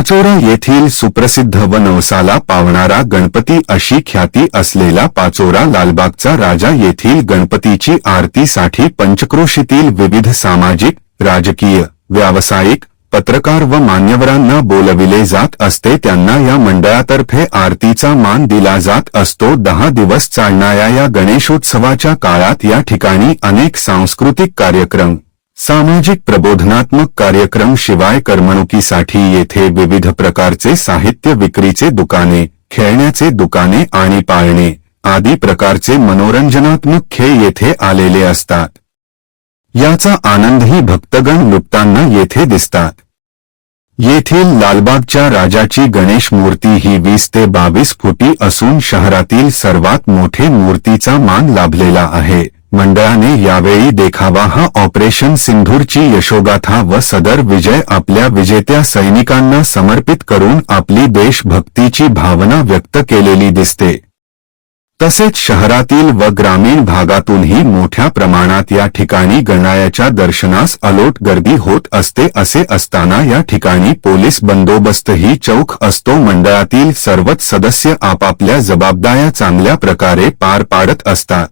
पाचोरा येथील सुप्रसिद्ध व नवसाला पावणारा गणपती अशी ख्याती असलेला पाचोरा लालबागचा राजा येथील गणपतीची आरतीसाठी पंचक्रोशीतील विविध सामाजिक राजकीय व्यावसायिक पत्रकार व मान्यवरांना बोलविले जात असते. त्यांना या मंडळातर्फे आरतीचा मान दिला जात असतो. दहा दिवस चालणाऱ्या या गणेशोत्सवाच्या काळात या ठिकाणी अनेक सांस्कृतिक कार्यक्रम सामाजिक प्रबोधनात्मक कार्यक्रम शिवाय करमणुकीसाठी येथे विविध प्रकारचे साहित्य विक्रीचे दुकाने खेळण्याचे दुकाने आणि पाळणे आदी प्रकारचे मनोरंजनात्मक खेळ येथे आलेले असतात. याचा आनंदही भक्तगण लुटताना येथे दिसतात. येथील लालबागच्या राजाची गणेश मूर्ती ही वीस ते बावीस फुटी असून शहरातील सर्वात मोठे मूर्तीचा मान लाभलेला आहे. मंडळाने यावेळी देखावा हा ऑपरेशन सिंधूरची यशोगाथा व सदर विजय आपल्या विजेत्या सैनिकांना समर्पित करून आपली देशभक्तीची भावना व्यक्त केलेली दिसते. तसेच शहरातील व ग्रामीण भागातूनही मोठ्या प्रमाणात या ठिकाणी गणायाच्या दर्शनास अलोट गर्दी होत असते असे असताना या ठिकाणी पोलीस बंदोबस्तही चौक असतो. मंडळातील सर्वच सदस्य आपापल्या जबाबदाऱ्या चांगल्या प्रकारे पार पाडत असतात.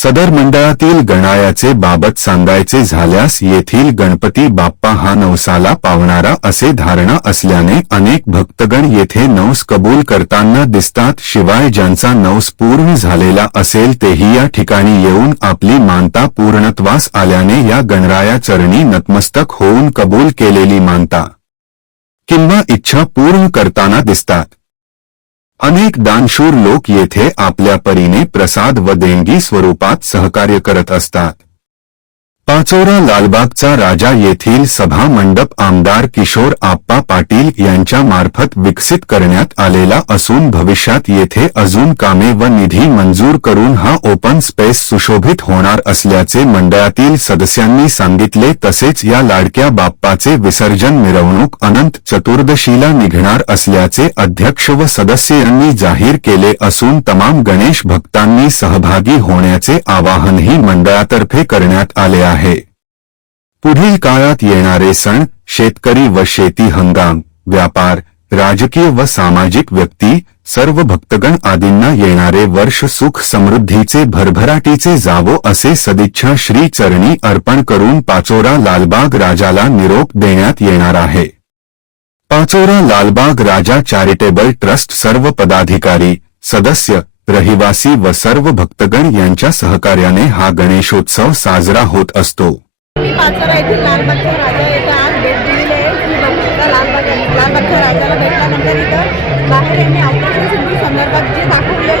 सदर मंडळातील गणायाचे बाबत सांगायचे झाल्यास येथील गणपती बाप्पा हा नवसाला पावणारा असे धारणा असल्याने अनेक भक्तगण येथे नवस कबूल करताना दिसतात. शिवाय ज्यांचा नवस पूर्ण झालेला असेल तेही या ठिकाणी येऊन आपली मानता पूर्णत्वास आल्याने या गणराया चरणी नतमस्तक होऊन कबूल केलेली मानता किंवा इच्छा पूर्ण करताना दिसतात. अनेक दानशूर लोक येथे आपल्या परीने प्रसाद व देणगी स्वरूपात सहकार्य करत असतात. पाचोरा लालबागचा राजा येथील सभा मंडप आमदार किशोर आप्पा पाटील यांच्या मार्फत विकसित करण्यात आलेला असून भविष्यात येथे अजून कामे व निधी मंजूर करून हा ओपन स्पेस सुशोभित होणार असल्याचे मंडळातील सदस्यांनी सांगितले. तसेच या लाडक्या बाप्पाचे विसर्जन मिरवणूक अनंत चतुर्दशीला निघणार असल्याचे अध्यक्ष व सदस्य यांनी जाहीर केले असून तमाम गणेश भक्तांनी सहभागी होण्याचे आवाहनही मंडळातर्फे करण्यात आले आहे. पुढील काळात येणारे सण शेतकरी व शेती हंगाम व्यापार राजकीय व सामाजिक व्यक्ती सर्व भक्तगण आदींना येणारे वर्ष सुख समृद्धीचे भरभराटीचे जावो असे सदिच्छा श्री चरणी अर्पण करून पाचोरा लालबाग राजाला निरोप देण्यात येणार आहे. पाचोरा लालबाग राजा चॅरिटेबल ट्रस्ट सर्व पदाधिकारी सदस्य रहिवासी व सर्व भक्तगण यांच्या सहकार्याने हा गणेशोत्सव साजरा होत असतो.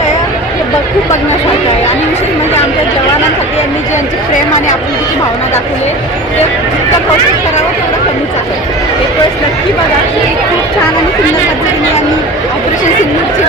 आहे. बघू खूप बघण्यासारखं आहे. आणि विशेष म्हणजे आमच्या जवानांसाठी यांनी प्रेम आणि आपुलकीची भावना दाखवली आहे ते जितकं कौतुक करावं तेवढं कमीच आहे. एक वेळेस नक्की बघा खूप छान आणि सुंदर पद्धतीने यांनी ऑपरेशन सिंधूची